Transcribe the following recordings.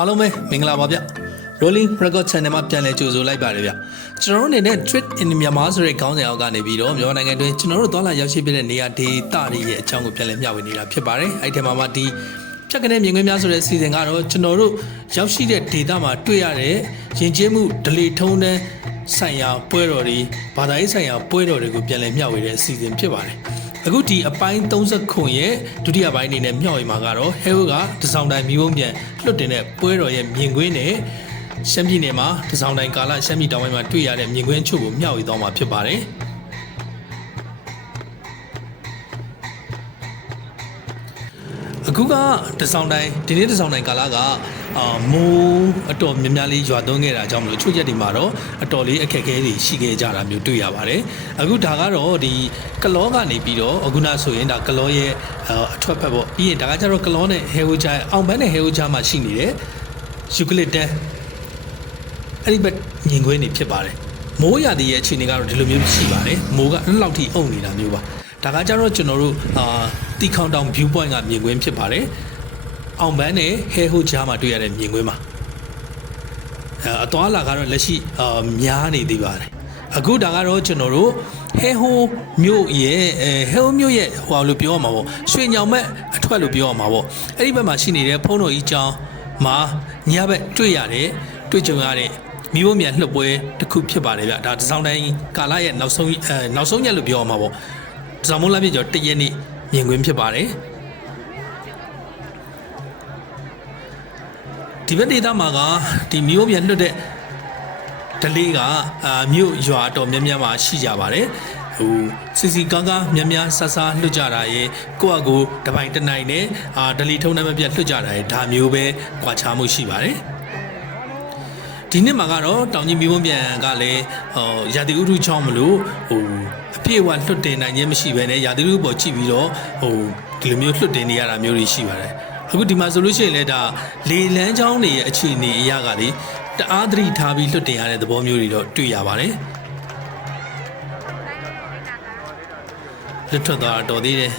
အားလုံးပဲမင်္ဂလာပါဗျ Rolling Record Channel မှာပြန်လည်ကြိုဆိုလိုက်ပါတယ်ဗျကျွန်တော်တို့အနေနဲ့ Trip in Myanmar ဆိုတဲ့ခေါင်းစဉ်အောက်ကနေပြီးတော့မြန်မာနိုင်ငံတွင်းကျွန်တော်တို့သွားလာရောက်ရှိပြတဲ့နေရာဒေသတွေရဲ့အကြောင်းကိုပြန်လည်မျှဝေနေတာဖြစ်ပါတယ်အဲ့ဒီမှာမှဒီဖြတ်ကနေမြင်ကွင်းများဆိုတဲ့အစီအစဉ်ကတော့ကျွန်တော်တို့ရောက်ရှိတဲ့ဒေသမှာတွေ့ရတဲ့ယဉ်ကျေးမှုဒလီထုံးတဲ့ဆိုင်ရာပွဲတော်တွေဘာသာရေးဆိုင်ရာပွဲတော်တွေကိုပြန်လည်မျှဝေတဲ့အစီအစဉ်ဖြစ်ပါတယ် အခုဒီအပိုင်း30ခုရဲ့ဒုတိယပိုင်းအနေနဲ့မျှဝေမှာကတော့ Hell ကတစောင်းတိုင်းမျိုးပြန်လွတ်တင်တဲ့ပွဲတော်ရဲ့မြင်ကွင်းနဲ့ရှမ်းပြည်နယ်မှာတစောင်းတိုင်းကာလရှမ်းပြည်တောင်ပိုင်းမှာတွေ့ရတဲ့မြင်ကွင်းအချို့ကိုမျှဝေသွားမှာဖြစ်ပါတယ်အခုကတစောင်းတိုင်းဒီနေ့တစောင်းတိုင်းကာလက အာမိုးအတော်များများလေးရွာသွန်းခဲ့တာကြောင့်မလို့ချို့ရက်ဒီမှာတော့အတော်လေးအခက်အခဲတွေရှိခဲ့ကြတာမျိုးတွေ့ရပါတယ်အခုဒါကတော့ဒီကလောကနေပြီးတော့အခုနဆိုရင်ဒါကလောရဲ့အာအထွက်ဖက်ပေါ့ပြီးရင်ဒါကကျတော့ကလောနဲ့ဟဲဝဂျာအောင်ဘန်းနဲ့ဟဲဝဂျာမှာရှိနေတဲ့ယူကလစ်တန်အဲ့ဒီဘက်ညင်ခွင်းနေဖြစ်ပါတယ်မိုးရတဲ့ရဲ့အခြေအနေကတော့ဒီလိုမျိုးရှိပါတယ်မိုးကအဲ့လောက်ထိအုံနေတာမျိုးပါဒါကကြတော့ကျွန်တော်တို့အာတီခေါင်တောင် view point ကမြင်ကွင်းဖြစ်ပါတယ် အောင်ဘန်းနဲ့ဟဲဟိုဂျာမှာတွေ့ရတဲ့မြင်ကွင်းပါအဲအသွားလာကတော့လက်ရှိအာများနေသေးပါတယ်အခုဒါကတော့ကျွန်တော်တို့ဟဲဟိုမြို့ရဲ့အဲဟဲဟိုမြို့ရဲ့ဟိုလိုပြောရမှာပေါ့ရွှေညောင်မက်အထွက်လို့ပြောရမှာပေါ့အဲ့ဒီဘက်မှာရှိနေတဲ့ဖုံးတော်ကြီးကျောင်းမှာညဘက်တွေ့ရတယ်တွေ့ကြုံရတဲ့မိဖို့မြန်လှုပ်ပွဲတစ်ခုဖြစ်ပါတယ်ဗျဒါဒီဇောင်းတိုင်းကာလာရဲ့နောက်ဆုံးအဲနောက်ဆုံးရက်လို့ပြောရမှာပေါ့ဒီဇောင်းမုန်းလပြည့်ကျော်တရက်နေ့မြင်ကွင်းဖြစ်ပါတယ် ဒီဘက်ဒေသမှာကဒီမိဖို့မြန်လွတ်တဲ့ဒလေးကအာမြို့ရွာတော်များများမှာရှိကြပါတယ်ဟိုစီစီကားကားများများဆဆလွတ်ကြတာရေကိုယ့်အကိုတပိုင်တနိုင်နဲ့အာဒလီထုံးနှမ်းမပြတ်လွတ်ကြတာရေဒါမျိုးပဲကြွာချမှုရှိပါတယ်ဒီနှစ်မှာကတော့တောင်ကြီးမျိုးပြန်ကလည်းဟိုရာသီဥတုချောင်းမလို့ဟိုအပြည့်အဝလွတ်တင်နိုင်ခြင်းမရှိဘဲနဲ့ရာသီဥတုပေါ်ကြည့်ပြီးတော့ဟိုဒီလိုမျိုးလွတ်တင်နေရတာမျိုးတွေရှိပါတယ် အခုဒီမှာဆိုလို့ရှိရင်လည်းဒါလေလန်းချောင်းတွေရဲ့အခြေအနေအရာကလေတအားသတိထားပြီးလွတ်တင်ရတဲ့သဘောမျိုးတွေတော့တွေ့ရပါတယ်လွတ်ထွက်သွားတာတော်သေးတယ်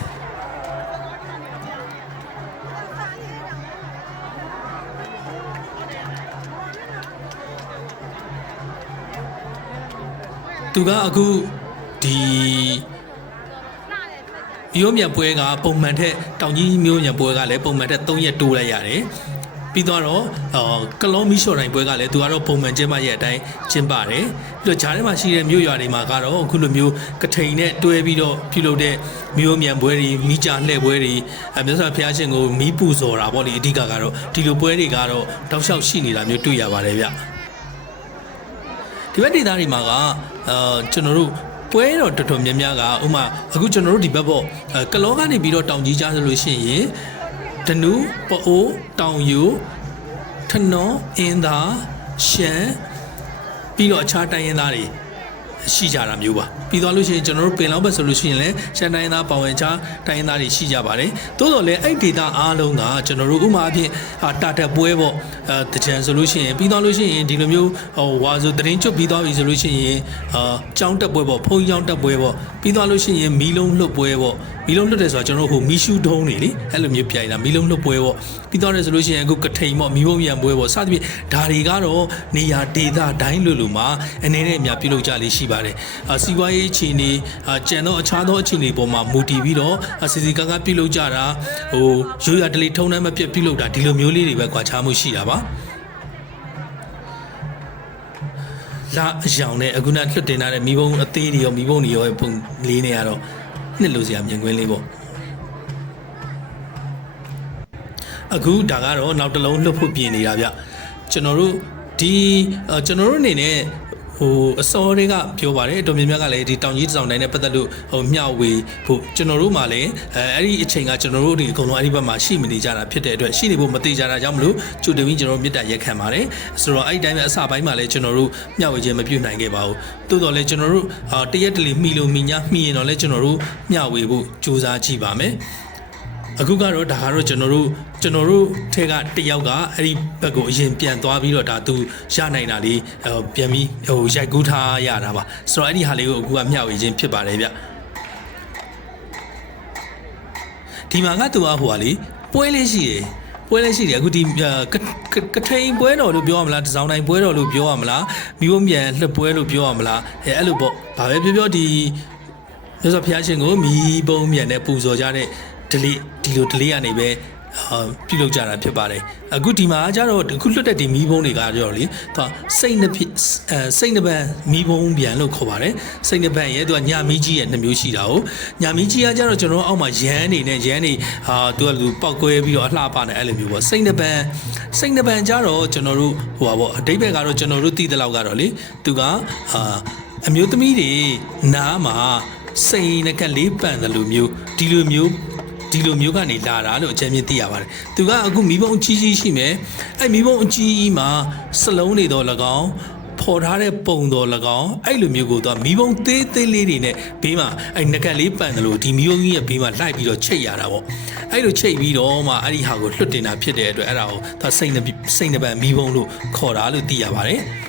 သူကအခုဒီ မျိုးမြန်ပွဲကပုံမှန်ထက်တောင်ကြီးမျိုးမြန်ပွဲကလည်းပုံမှန်ထက်3ရက်တိုးလိုက်ရတယ်ပြီးတော့အော်ကလောမီရှော့တိုင်းပွဲကလည်းသူကတော့ပုံမှန်ကျင်းပရဲ့အတိုင်းကျင်းပတယ်ပြီးတော့ဂျားထဲမှာရှိတဲ့မြို့ရွာတွေမှာကတော့အခုလိုမျိုးကထိန်နဲ့တွဲပြီးတော့ပြုလုပ်တဲ့မျိုးမြန်ပွဲတွေမိကြလှည့်ပွဲတွေအမြတ်စွာဘုရားရှင်ကိုမီးပူဇော်တာပေါ့လေအဓိကကတော့ဒီလိုပွဲတွေကတော့တောက်လျှောက်ရှိနေတာမျိုးတွေ့ရပါတယ်ဗျဒီဘက်ဒေသတွေမှာကအာကျွန်တော်တို့ ပွဲတော်တော်တော်များများကဥမာအခုကျွန်တော်တို့ဒီဘက်ပေါ့အဲကလောကနေပြီးတော့တောင်ကြီးကြားဆိုလို့ရှိရင်ဒနူပအိုးတောင်ယူထနောအင်းသာရှမ်းပြီးတော့အခြားတိုင်းရင်းသားတွေ ရှိကြတာမျိုးပါပြီးသွားလို့ရှိရင်ကျွန်တော်တို့ပင်လောက်ဘက်ဆိုလို့ရှိရင်လည်းရှမ်းတိုင်းရင်းသားပါဝင်ချားတိုင်းရင်းသားတွေရှိကြပါတယ်တိုးတော်လည်းအဲ့ဒေတာအားလုံးကကျွန်တော်တို့ဥမာအဖြစ်ဟာတာတက်ပွဲပေါ့အဲတကြံဆိုလို့ရှိရင်ပြီးသွားလို့ရှိရင်ဒီလိုမျိုးဟိုဝါဆိုတရင်ကျွတ်ပြီးသွားပြီဆိုလို့ရှိရင်အာចောင်းတက်ပွဲပေါ့ဖုန်းចောင်းတက်ပွဲပေါ့ပြီးသွားလို့ရှိရင်မီလုံးလှုပ်ပွဲပေါ့မီလုံးလှုပ်တယ်ဆိုတာကျွန်တော်တို့ဟိုမီရှူထုံးနေလေအဲ့လိုမျိုးပြိုင်တာမီလုံးလှုပ်ပွဲပေါ့ပြီးသွားတယ်ဆိုလို့ရှိရင်အခုကထိန်ပေါ့မီဘုံမြန်ပွဲပေါ့စသဖြင့်ဒါတွေကတော့နေရာဒေတာတိုင်းလို့လို့မှာအနေနဲ့အများပြုလုပ်ကြလေးရှိပါတယ်အာစီးပွားရေးအခြေအနေအာကျန်သောအခြားသောအခြေအနေပေါ်မှာမူတည်ပြီးတော့အာစီစီကားကားပြုလုပ်ကြတာဟိုရိုးရဒလီထုံးတမ်းမပြတ်ပြုလုပ်တာဒီလိုမျိုးလေးတွေပဲကွာခြားမှုရှိတာပါလာအယောင်နဲ့အခုနလွတ်တင်ထားတဲ့မိဘုံအသေးတွေရောမိဘုံတွေရောပုံလေးနေရတော့နှစ်လို့စရာမြင်ကွင်းလေးပေါ့အခုဒါကတော့နောက်တစ်လုံးလွတ်ဖို့ပြင်နေတာဗျကျွန်တော်တို့ဒီအာကျွန်တော်တို့အနေနဲ့ ဟိုအစောတွေကပြောပါတယ်အတော်များများကလည်းဒီတောင်ကြီးတစောင်းတိုင်းနဲ့ပတ်သက်လို့ဟိုမျှဝေဖို့ကျွန်တော်တို့မှလည်းအဲအဲ့ဒီအချိန်ကကျွန်တော်တို့ဒီအကုန်လုံးအဲ့ဒီဘက်မှာရှိမနေကြတာဖြစ်တဲ့အတွက်ရှိနေဖို့မသေးကြတာကြောင့်မလို့ကြိုတင်ပြီးကျွန်တော်တို့မြစ်တာရက်ခံပါတယ်ဆိုတော့အဲ့ဒီတိုင်းပဲအစပိုင်းမှာလည်းကျွန်တော်တို့မျှဝေခြင်းမပြုနိုင်ခဲ့ပါဘူးတိုးတော်လည်းကျွန်တော်တို့အာတရက်တလီမှီလို့မိညာမှီရင်တော့လည်းကျွန်တော်တို့မျှဝေဖို့စူးစမ်းကြည့်ပါမယ် အခုကတော့ဒါကတော့ကျွန်တော်တို့ကျွန်တော်တို့ထဲကတယောက်ကအဲ့ဒီဘက်ကိုအရင်ပြန်သွားပြီးတော့ဒါသူရနိုင်တာလေးဟိုပြန်ပြီးဟိုရိုက်ကူးထားရတာပါဆိုတော့အဲ့ဒီဟာလေးကိုအခုကမျှဝေခြင်းဖြစ်ပါတယ်ဗျဒီမှာကသူကဟိုဟာလေပွဲလေးရှိတယ်ပွဲလည်းရှိတယ်အခုဒီအာကကကထိန်ပွဲတော်လို့ပြောရမလားတစောင်းတိုင်းပွဲတော်လို့ပြောရမလားမိဘမြန်လှပွဲလို့ပြောရမလားအဲအဲ့လိုပေါ့ဘာပဲပြောပြောဒီမြတ်စွာဘုရားရှင်ကိုမိဘုံမြန်နဲ့ပူဇော်ကြတဲ့ ဒလိဒီလိုဒလိကနေပဲအာပြုလုပ်ကြတာဖြစ်ပါတယ်အခုဒီမှာကျတော့အခုလွတ်တဲ့ဒီမီးဘုံတွေကတော့လေသူကစိတ်နှပြအဲစိတ်နှပန်မီးဘုံပြန်လို့ခေါ်ပါတယ်စိတ်နှပန်ရဲ့သူကညာမီးကြီးရဲ့နှမျိုးရှိတာ哦ညာမီးကြီးကကျတော့ကျွန်တော်တို့အောက်မှာရမ်းနေနဲ့ရမ်းနေဟာသူကလူပောက်ကွဲပြီးတော့အလှပနေအဲ့လိုမျိုးပေါ့စိတ်နှပန်စိတ်နှပန်ကျတော့ကျွန်တော်တို့ဟိုပါပေါ့အတိတ်ဘက်ကတော့ကျွန်တော်တို့သိတဲ့လောက်ကတော့လေသူကအာအမျိုးသမီးတွေနားမှာစိတ်နှကလေးပန်တယ်လို့မျိုးဒီလိုမျိုး ဒီလိုမျိုးကနေလာတာလို့အကြမ်းမြင်သိရပါတယ်။သူကအခုမိဘုံအကြီးကြီးရှိမယ်။အဲ့မိဘုံအကြီးကြီးမှာစလုံးတွေတော့၎င်းဖော်ထားတဲ့ပုံတော်၎င်းအဲ့လိုမျိုးကိုသူကမိဘုံသေးသေးလေးတွေနဲ့ဘေးမှာအဲ့ငကက်လေးပန်တယ်လို့ဒီမိဘုံကြီးရဲ့ဘေးမှာလိုက်ပြီးတော့ချိတ်ရတာပေါ့။အဲ့လိုချိတ်ပြီးတော့မှအဲ့ဒီဟာကိုလွတ်တင်တာဖြစ်တဲ့အတွက်အဲ့ဒါကိုသူစိတ်နှစိတ်နှပန်မိဘုံလို့ခေါ်တာလို့သိရပါတယ်။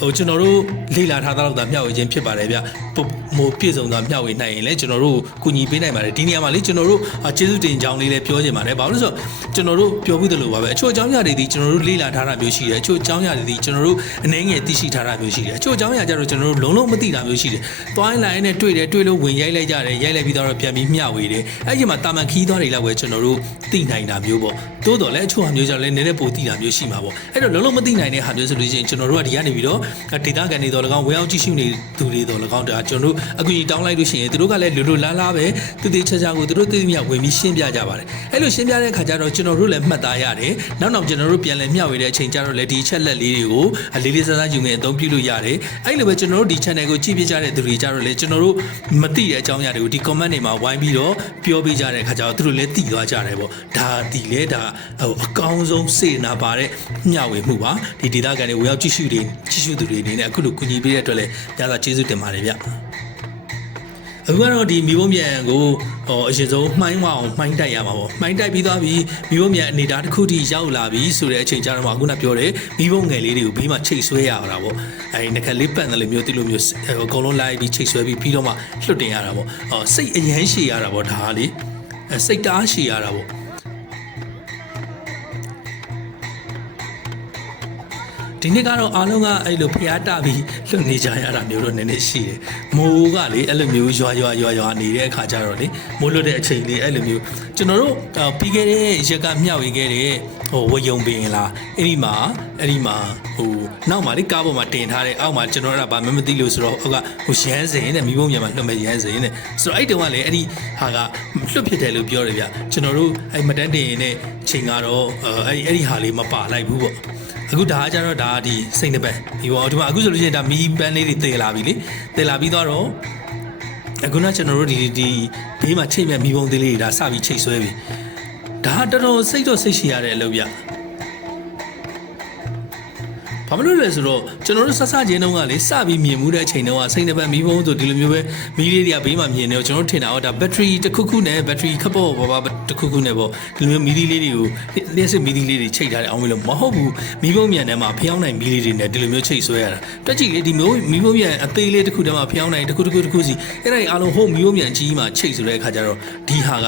ဟိုကျွန်တော်တို့လေ့လာထားတာတော့ဒါမျှဝေခြင်းဖြစ်ပါတယ်ဗျပုမိုးပြည့်စုံစွာမျှဝေနိုင်ရင်လည်းကျွန်တော်တို့ကူညီပေးနိုင်ပါတယ်ဒီနေရာမှာလေကျွန်တော်တို့အာကျေးဇူးတင်ကြောင်းလေးလည်းပြောချင်ပါတယ်ဘာလို့လဲဆိုတော့ကျွန်တော်တို့ပြောပြီးသလိုပါပဲအချို့အကြောင်းအရာတွေဒီကျွန်တော်တို့လေ့လာထားတာမျိုးရှိတယ်အချို့အကြောင်းအရာတွေဒီကျွန်တော်တို့အနေငယ်သိရှိထားတာမျိုးရှိတယ်အချို့အကြောင်းအရာကျတော့ကျွန်တော်တို့လုံးလုံးမသိတာမျိုးရှိတယ်တွိုင်းလိုင်းနဲ့တွေ့တယ်တွေ့လို့ဝင်ရိုက်လိုက်ကြတယ်ရိုက်လိုက်ပြီးတော့ပြန်ပြီးမျှဝေတယ်အဲ့ဒီမှာတာမန်ခီးသွားတွေလောက်ပဲကျွန်တော်တို့သိနိုင်တာမျိုးပေါ့တိုးတော်လည်းအချို့ဟာမျိုးကျတော့လည်းနည်းနည်းပိုသိတာမျိုးရှိမှာပေါ့အဲ့တော့လုံးလုံးမသိနိုင်တဲ့ဟာမျိုးဆိုလို့ရှိရင်ကျွန်တော်တို့ကဒီကနေပြီးတော့ဒေတာကန်တွေတော့၎င်းဝေအောင်ကြည့်ရှုနေသူတွေတော့၎င်းဒါကျွန်တော်တို့အကူကြီးတောင်းလိုက်လို့ရှိရင်သူတို့ကလည်းလူလူလားလားပဲတည်တည်ချာချာကိုသူတို့သိမြဝင်ပြီးရှင်းပြကြပါတယ်အဲ့လိုရှင်းပြတဲ့အခါကျတော့ကျွန်တော်တို့လည်းမှတ်သားရတယ်နောက်နောက်ကျွန်တော်တို့ပြန်လည်မျှဝေတဲ့အချိန်ကျတော့လည်းဒီအချက်လက်လေးတွေကိုအလေးလေးစားစားယူငယ်အသုံးပြုလို့ရတယ်အဲ့လိုပဲကျွန်တော်တို့ဒီ channel ကိုကြည့်ပြကြတဲ့သူတွေကျတော့လည်းကျွန်တော်တို့မသိတဲ့အကြောင်းအရာတွေကိုဒီ comment တွေမှာဝိုင်းပြီးတော့ပြောပြကြတဲ့အခါကျတော့သူတို့လည်းသိသွားကြတယ်ပေါ့ဒါဒီလေဒါဟိုအကောင်းဆုံးစေနာပါတဲ့မျှဝေမှုပါဒီဒေတာကန်တွေဝေရောက်ကြည့်ရှုတွေကြည့်ရှုသူတွေအနေနဲ့အခုလိုကူညီပေးတဲ့အတွက်လည်းညသာကျေးဇူးတင်ပါတယ်ဗျအခုကတော့ဒီမိဘမြန်ကိုဟောအရင်ဆုံးမှိုင်းဝအောင်မှိုင်းတိုက်ရမှာပေါ့မှိုင်းတိုက်ပြီးသွားပြီးမိဘမြန်အနေသားတစ်ခုထိရောက်လာပြီဆိုတဲ့အချိန်ကျတော့မှအခုနပြောတယ်မိဘငယ်လေးတွေကိုဘေးမှာချိတ်ဆွဲရတာပေါ့အဲဒီငကလေးပန့်တယ်လို့မျိုးတိလို့မျိုးအကုန်လုံးလိုက်ပြီးချိတ်ဆွဲပြီးပြီးတော့မှလွတ်တင်ရတာပေါ့ဟောစိတ်အရန်ရှည်ရတာပေါ့ဒါကလေစိတ်တအားရှည်ရတာပေါ့ ဒီနေ့ကတော့အားလုံးကအဲ့လိုဖျားတပြီးလွတ်နေကြရတာမျိုးတော့နည်းနည်းရှိတယ်။မိုးကလေအဲ့လိုမျိုးရွာရွာရွာရွာနေတဲ့အခါကျတော့လေမိုးလွတ်တဲ့အချိန်လေးအဲ့လိုမျိုးကျွန်တော်တို့ပြီးခဲ့တဲ့ရက်ကမျှဝေခဲ့တဲ့ဟိုဝယုံပင်လားအဲ့ဒီမှာအဲ့ဒီမှာဟိုနောက်မှာလေကားပေါ်မှာတင်ထားတဲ့အောက်မှာကျွန်တော်တို့ကဘာမှမသိလို့ဆိုတော့ဟုတ်ကဟိုရမ်းစင်တဲ့မိဘမြန်မာလွတ်မဲ့ရမ်းစင်တဲ့ဆိုတော့အဲ့တုန်းကလေအဲ့ဒီဟာကလွတ်ဖြစ်တယ်လို့ပြောတယ်ဗျကျွန်တော်တို့အဲ့မတန်းတင်နေတဲ့ချိန်ကတော့အဲ့ဒီအဲ့ဒီဟာလေးမပါလိုက်ဘူးပေါ့ အခုဒါကကြတော့ဒါဒီစိတ်နှပက်ဒီပေါ်ဒီမှာအခုဆိုလို့ရှိရင်ဒါမီးပန်းလေးတွေတည်လာပြီလေတည်လာပြီးတော့အခုနကျွန်တော်တို့ဒီဒီဘေးမှာချိတ်မဲ့မီးပုံသေးလေးတွေဒါစပြီးချိတ်ဆွဲပြီဒါတော်တော်စိတ်တော့စိတ်ရှိရတဲ့အလုပ်ပြ ဘာမလို့လဲဆိုတော့ကျွန်တော်တို့ဆက်စချင်းတုန်းကလေစပြီးမြင်မှုတဲ့အချိန်တုန်းကစိတ်နှပက်မီးပုံးဆိုဒီလိုမျိုးပဲမီးလေးတွေကဘေးမှာမြင်နေတော့ကျွန်တော်တို့ထင်တာဟောဒါဘက်ထရီတစ်ခုခုနဲ့ဘက်ထရီခပ်ပေါ်ဘာဘာတစ်ခုခုနဲ့ပေါ့ဒီလိုမျိုးမီးလေးလေးတွေကိုလျှက်စစ်မီးလေးလေးတွေချိတ်ထားတယ်အောင်မလို့မဟုတ်ဘူးမီးပုံးမြန်ထဲမှာဖျောင်းနိုင်မီးလေးတွေနဲ့ဒီလိုမျိုးချိတ်ဆွဲရတာတက်ကြည့်လေဒီမျိုးမီးပုံးမြန်အသေးလေးတစ်ခုထဲမှာဖျောင်းနိုင်တစ်ခုတစ်ခုတစ်ခုစီအဲ့ဒါကြီးအားလုံးဟိုမီးပုံးမြန်ကြီးမှာချိတ်ဆိုတဲ့အခါကျတော့ဒီဟာက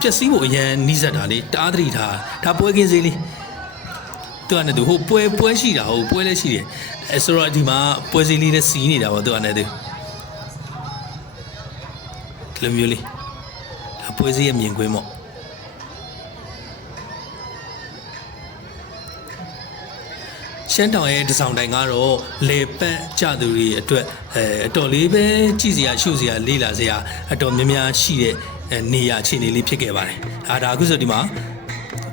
ပျက်စီးဖို့အရန်နှီးစက်တာလေတအားသတိထားဒါပွဲကင်းစေးလေး သူကလည်းသူဟိုပွဲပွဲရှိတာဟိုပွဲလည်းရှိတယ်အဲဆိုတော့ဒီမှာပွဲစည်းလေးနဲ့စီးနေတာပေါ့သူကလည်းသူဒီလိုမျိုးလေးဒါပွဲစည်းရဲ့မြင်ကွင်းပေါ့ရှမ်းတောင်ရဲ့တဆောင်တိုင်ကတော့လေပန့်ကြသူတွေအတွက်အဲအတော်လေးပဲကြည့်စရာရှုစရာလေးလာစရာအတော်များများရှိတဲ့နေရာအခြေအနေလေးဖြစ်ခဲ့ပါတယ်။အာဒါအခုဆိုဒီမှာ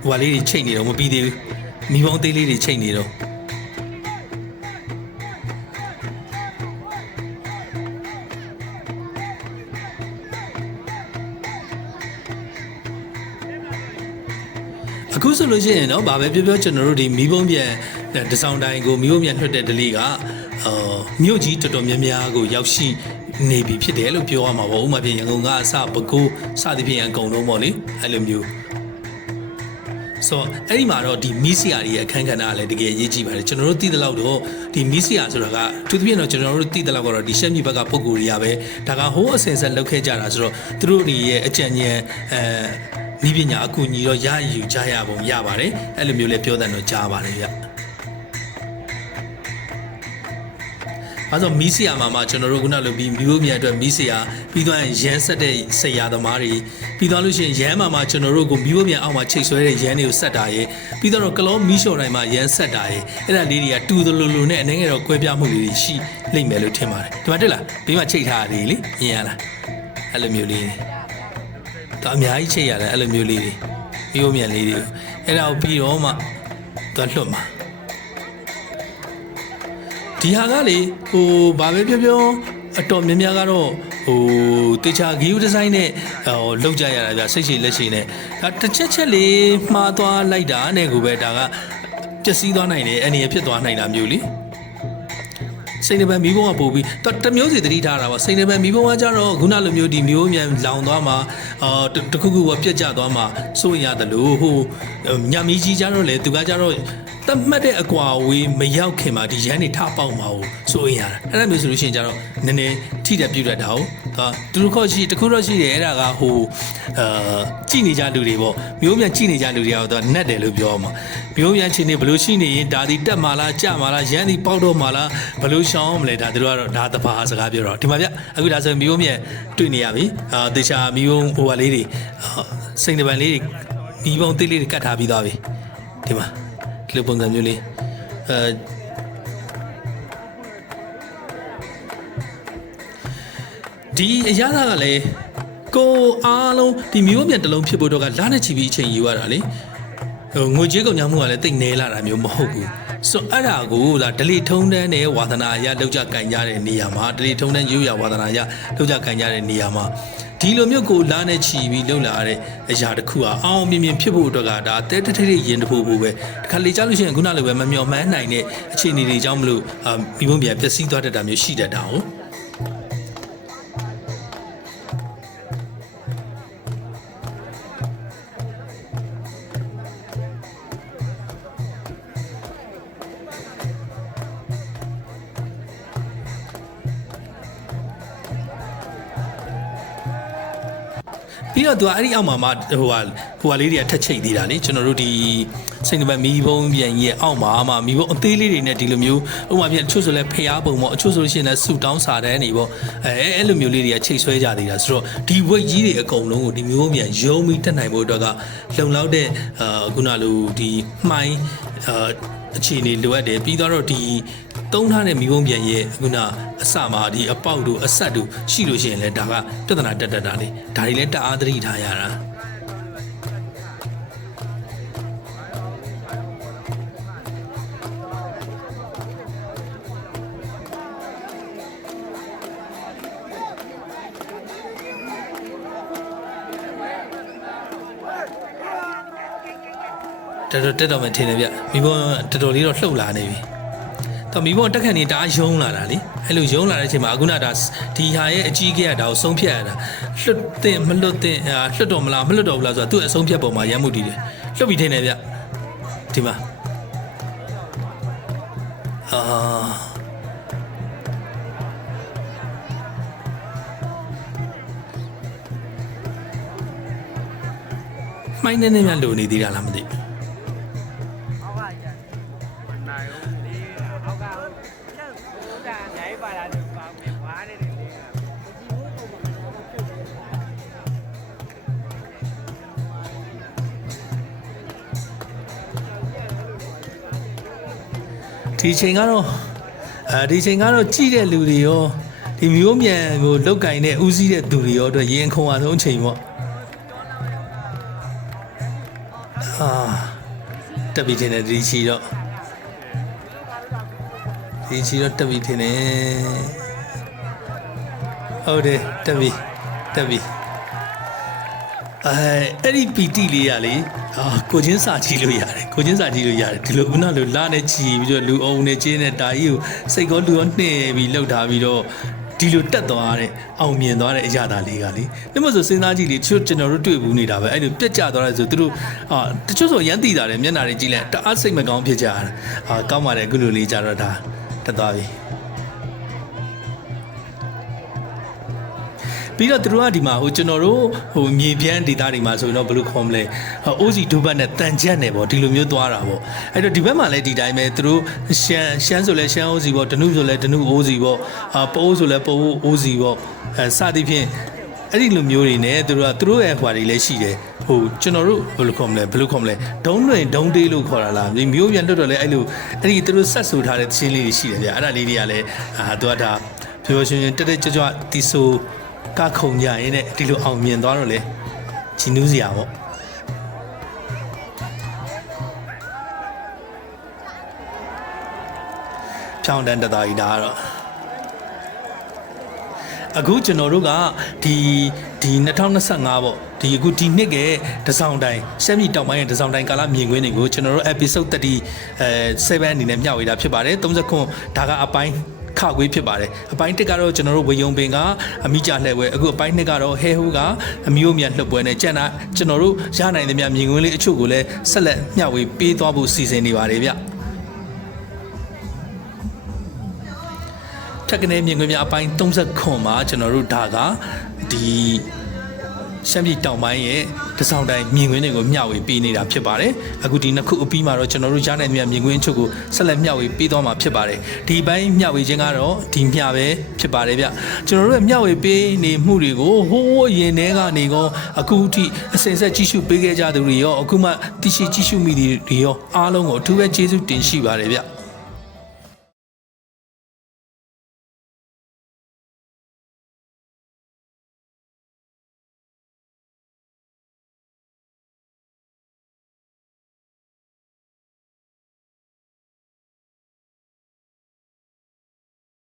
ဟိုဟာလေးတွေချိန်နေတော့မပြီးသေးဘူး။ မိဘုံသေးလေးတွေချိန်နေတော့အခုဆိုလို့ရှိရင်တော့ဗာပဲပြောပြောကျွန်တော်တို့ဒီမီးပုံးပြန်တစောင်းတိုင်းကိုမီးပုံးပြန်ထွက်တဲ့ဒလေးကအာမြို့ကြီးတော်တော်များများကိုရောက်ရှိနေပြီဖြစ်တယ်လို့ပြောရမှာပေါ့ဥပမာပြင်ရန်ကုန်ကအစပကိုးစသဖြင့်အကုန်လုံးပေါ့လေအဲ့လိုမျိုး ဆိုတော့အဲ့ဒီမှာတော့ဒီမီးဆီယာတွေရဲ့အခန်းကဏ္ဍကလည်းတကယ်ရေးကြည့်ပါတယ်ကျွန်တော်တို့သိတဲ့လောက်တော့ဒီမီးဆီယာဆိုတာကသူသဖြင့်တော့ကျွန်တော်တို့သိတဲ့လောက်ကတော့ဒီရှက်မြေဘက်ကပုံကိုယ်တွေကပဲဒါကဟိုးအစင်ဆက်လောက်ခဲ့ကြတာဆိုတော့သူတို့တွေရဲ့အကြံဉာဏ်အဲဤပညာအကူအညီတော့ရယူကြရပုံရပါတယ်အဲ့လိုမျိုးလေးပြောတဲ့တော့ကြားပါတယ်ဗျ အဲဆိုမီးဆီယာမှာမှကျွန်တော်တို့ခုနလိုပြီးမျိုးမြတ်အတွက်မီးဆီယာပြီးတော့ရန်ဆက်တဲ့ဆရာသမားတွေပြီးတော့လို့ရှိရင်ရန်မှာမှကျွန်တော်တို့ကိုမျိုးမြတ်အောက်မှာချိတ်ဆွဲတဲ့ရန်တွေကိုဆက်တာရယ်ပြီးတော့ကလောမီးလျှော်တိုင်းမှာရန်ဆက်တာရယ်အဲ့ဒါလေးတွေကတူသလိုလိုနဲ့အနေငယ်တော့ကွဲပြားမှုလေးတွေရှိလိမ့်မယ်လို့ထင်ပါတယ်ဒီမှာတွေ့လားဘေးမှာချိတ်ထားရတယ်လေမြင်ရလားအဲ့လိုမျိုးလေးတွေတော့အများကြီးချိတ်ရတယ်အဲ့လိုမျိုးလေးတွေမျိုးမြတ်လေးတွေအဲ့ဒါကိုပြီးတော့မှသွားလွတ်မှာ ဒီဟာကလေဟိုဘာပဲပြောပြောအတော်များများကတော့ဟိုတေချာဂီယူဒီဇိုင်းနဲ့ဟိုလောက်ကြရတာဗျစိတ်ရှိလက်ရှိနဲ့ဒါတစ်ချက်ချက်လေးမှားသွားလိုက်တာနဲ့ကိုပဲဒါကပျက်စီးသွားနိုင်တယ်အနေရဖြစ်သွားနိုင်တာမျိုးလေစိတ်နှပန်မီးဘုံကပို့ပြီးတော့တစ်မျိုးစီသတိထားတာပါစိတ်နှပန်မီးဘုံကကြတော့ခုနလိုမျိုးဒီမျိုးမြန်လောင်သွားမှာအာတခုခုကပြက်ကျသွားမှာစိုးရင်ရတယ်လို့ဟိုညမီးကြီးကြတော့လေသူကကြတော့ တတ်မှတ်တဲ့အကွာအဝေးမရောက်ခင်မှာဒီရန်နေထပေါက်မှာကိုစိုးရင်ရတာအဲ့ဒါမျိုးဆိုလို့ရှိရင်ကြတော့နည်းနည်းထိတဲ့ပြုတ်တတ်တာဟုတ်ဒါသူတို့ခေါ်ရှိတခုတော့ရှိတယ်အဲ့ဒါကဟိုအာကြည်နေကြလူတွေပေါ့မျိုးမြန်ကြည်နေကြလူတွေကတော့နတ်တယ်လို့ပြောမှာမျိုးမြန်ချင်းနေဘလို့ရှိနေရင်ဒါဒီတက်မာလားကြမာလားရန်ဒီပေါက်တော့မာလားဘလို့ရှောင်းမလဲဒါသူတို့ကတော့ဒါတဘာစကားပြောတော့ဒီမှာဗျအခုဒါဆိုရင်မျိုးမြန်တွေ့နေရပြီအာတေချာမျိုးဟိုဟာလေးတွေစိန်တပန်လေးတွေဒီပုံသေးလေးတွေကတ်ထားပြီးသွားပြီဒီမှာ ဒီလိုပုံစံမျိုးလေးအဲဒီအရသာကလည်းကိုအားလုံးဒီမျိုးပြန်တစ်လုံးဖြစ်ဖို့တော့ကလာနဲ့ချီပြီးအချိန်ယူရတာလေဟိုငွေကြေးကုန်ကြမှုကလည်းတိတ်နေလာတာမျိုးမဟုတ်ဘူးဆိုအဲ့ဒါကိုလာဒလီထုံးတန်းနဲ့ဝါသနာအရလောက်ကြကင်ကြတဲ့နေရာမှာဒလီထုံးတန်းရိုးရဝါသနာအရလောက်ကြကင်ကြတဲ့နေရာမှာ ဒီလိုမျိုးကိုလာနဲ့ချီပြီးလှုပ်လာရတဲ့အရာတစ်ခုဟာအောင်မြင်မြင်ဖြစ်ဖို့အတွက်ကဒါတဲတထိတ်ရင်တဖို့ဖို့ပဲတခါလေကြားလို့ရှိရင်ခုနလိုပဲမမျော်မှန်းနိုင်တဲ့အခြေအနေတွေကြောင့်မလို့အာမိဘပြန်ပျက်စီးသွားတတ်တာမျိုးရှိတတ်တာဟုတ် ပြီးတော့သူကအဲ့ဒီအောက်မှာမှဟိုဟာဟိုဟာလေးတွေကထက်ချိတ်သေးတာလေကျွန်တော်တို့ဒီစိန်တပတ်မီးဘုံပြန်ကြီးရဲ့အောက်မှာမှမီးဘုံအသေးလေးတွေနဲ့ဒီလိုမျိုးဥပမာပြန်အချို့ဆိုလဲဖျားပုံပေါ့အချို့ဆိုလို့ရှိရင်လည်းဆူတောင်းစာတန်းနေပေါ့အဲအဲ့လိုမျိုးလေးတွေကချိတ်ဆွဲကြသေးတာဆိုတော့ဒီဝိတ်ကြီးတွေအကုန်လုံးကိုဒီမျိုးပြန်ယုံပြီးတက်နိုင်ဖို့အတွက်ကလုံလောက်တဲ့အာခုနလိုဒီမှိုင်းအာ အခြေအနေလိုအပ်တယ်ပြီးတော့ဒီတုံးထားတဲ့မိဘုံပြန်ရဲ့ခုနအစမှာဒီအပေါက်တို့အဆက်တို့ရှိလို့ရှိရင်လည်းဒါကပြဿနာတက်တက်တာလေဒါတွေလည်းတအားသတိထားရတာ တော်တော်တက်တော်မယ်ထင်တယ်ဗျမိဘတော်တော်လေးတော့လှုပ်လာနေပြီတော့မိဘတက်ခန့်နေတအားယုံလာတာလေအဲ့လိုယုံလာတဲ့အချိန်မှာအခုနဒါဒီဟာရဲ့အကြီးကဲကဒါကိုဆုံးဖြတ်ရတာလွတ်တဲ့မလွတ်တဲ့အာလွတ်တော်မလားမလွတ်တော်ဘူးလားဆိုတာသူ့အဆုံးဖြတ်ပုံမှာရမ်းမှုတည်တယ်လွတ်ပြီးထင်တယ်ဗျဒီမှာအာမိုင်းနေနေများလိုနေသေးတာလားမသိဘူး ဒီချိန်ကတော့အဲဒီချိန်ကတော့ကြည့်တဲ့လူတွေရောဒီမျိုးမြန်ကိုလောက်ကင်တဲ့ဦးစီးတဲ့သူတွေရောအတွက်ရင်ခုန်အောင်ဆုံးချိန်ပေါ့အာတက်ပြီးတင်တယ်ဒီချီတော့ဒီချီတော့တက်ပြီးတင်တယ်ဟုတ်တယ်တက်ပြီးတက်ပြီး အဲအဲ့ဒီပီတိလေးရလေအာကိုချင်းစာကြည့်လို့ရတယ်ကိုချင်းစာကြည့်လို့ရတယ်ဒီလိုခုနလိုလာနဲ့ကြည်ပြီးတော့လူအုံနဲ့ကျင်းနဲ့တာကြီးကိုစိတ်ကောလူရောနှဲ့ပြီးလှုပ်ထားပြီးတော့ဒီလိုတက်သွားတဲ့အောင်မြင်သွားတဲ့အရာသာလေးကလေဒါမှမဟုတ်စဉ်းစားကြည့်လေတချို့ကျွန်တော်တို့တွေ့ဘူးနေတာပဲအဲ့လိုပြက်ကျသွားတယ်ဆိုသူတို့အာတချို့ဆိုရမ်းတည်တာတယ်မျက်နှာတွေကြည့်လိုက်တအားစိတ်မကောင်းဖြစ်ကြတာအာကောင်းပါတယ်အခုလိုလေးကြတော့ဒါတက်သွားပြီ ပြီးတော့သူတို့ကဒီမှာဟိုကျွန်တော်တို့ဟိုမြေပြန့်ဒေသတွေမှာဆိုရင်တော့ဘယ်လိုခေါ်မလဲဟိုအိုးစီဒုဘတ်နဲ့တန်ချက်နဲ့ပေါ့ဒီလိုမျိုးသွားတာပေါ့အဲ့တော့ဒီဘက်မှာလည်းဒီတိုင်းပဲသူတို့ရှမ်းရှမ်းဆိုလဲရှမ်းအိုးစီပေါ့ဒနုဆိုလဲဒနုအိုးစီပေါ့အာပိုးဆိုလဲပိုးအိုးစီပေါ့အဲစသည်ဖြင့်အဲ့ဒီလိုမျိုးတွေနဲ့သူတို့ကသူတို့ရဲ့ဟွာတွေလည်းရှိတယ်ဟိုကျွန်တော်တို့ဘယ်လိုခေါ်မလဲဘယ်လိုခေါ်မလဲဒုံးလွင်ဒုံးတေးလို့ခေါ်တာလားမျိုးပြန်တော့တော့လဲအဲ့လိုအဲ့ဒီသူတို့ဆက်ဆူထားတဲ့သင်းလေးတွေရှိတယ်ဗျအဲ့ဒါလေးတွေကလည်းအာသူကဒါပြောရှင်ရှင်တက်တက်ကြွကြွတီဆို ကခုံကြရင်နဲ့ဒီလိုအောင်မြင်သွားတော့လေဂျီနူးစရာပေါ့ဖြောင်းတန်းတသားကြီးဒါကတော့အခုကျွန်တော်တို့ကဒီဒီ2025ပေါ့ဒီအခုဒီနှစ်ကတစောင်းတိုင်းရှမ်းပြည်တောင်ပိုင်းရဲ့တစောင်းတိုင်းကာလမြင်ကွင်းတွေကိုကျွန်တော်တို့ episode 30အဲ7အနေနဲ့မျှဝေတာဖြစ်ပါတယ်30ခွန်ဒါကအပိုင်း ခခွေးဖြစ်ပါတယ်အပိုင်းတစ်ကတော့ကျွန်တော်တို့ဝေယုံပင်ကအမိကြလှည့်ပွဲအခုအပိုင်းနှစ်ကတော့ဟဲဟူကအမျိုးမြန်လှုပ်ပွဲနဲ့ကြံ့တာကျွန်တော်တို့ရနိုင်သမျှမြင်ကွင်းလေးအချို့ကိုလည်းဆက်လက်မျှဝေပေးသွားဖို့စီစဉ်နေပါတယ်ဗျထက်ကနေမြင်ကွင်းများအပိုင်း30ခွန်မှာကျွန်တော်တို့ဒါကဒီ ရှမ်းပြည်တောင်ပိုင်းရဲ့တစောင်းတိုင်းမြင်ကွင်းတွေကိုမျှဝေပေးနေတာဖြစ်ပါတယ်အခုဒီနှစ်ခုအပြီးမှာတော့ကျွန်တော်တို့ရနိုင်သမျှမြင်ကွင်းအချို့ကိုဆက်လက်မျှဝေပေးသွားမှာဖြစ်ပါတယ်ဒီပိုင်းမျှဝေခြင်းကတော့ဒီမျှပဲဖြစ်ပါတယ်ဗျကျွန်တော်တို့ရဲ့မျှဝေပေးနေမှုတွေကိုဟိုးရင်ထဲကနေကောအခုအထိအစင်ဆက်ကြည့်ရှုပေးခဲ့ကြသူတွေရောအခုမှသိရှိကြည့်ရှုမိတွေရောအားလုံးကိုအထူးပဲကျေးဇူးတင်ရှိပါတယ်ဗျ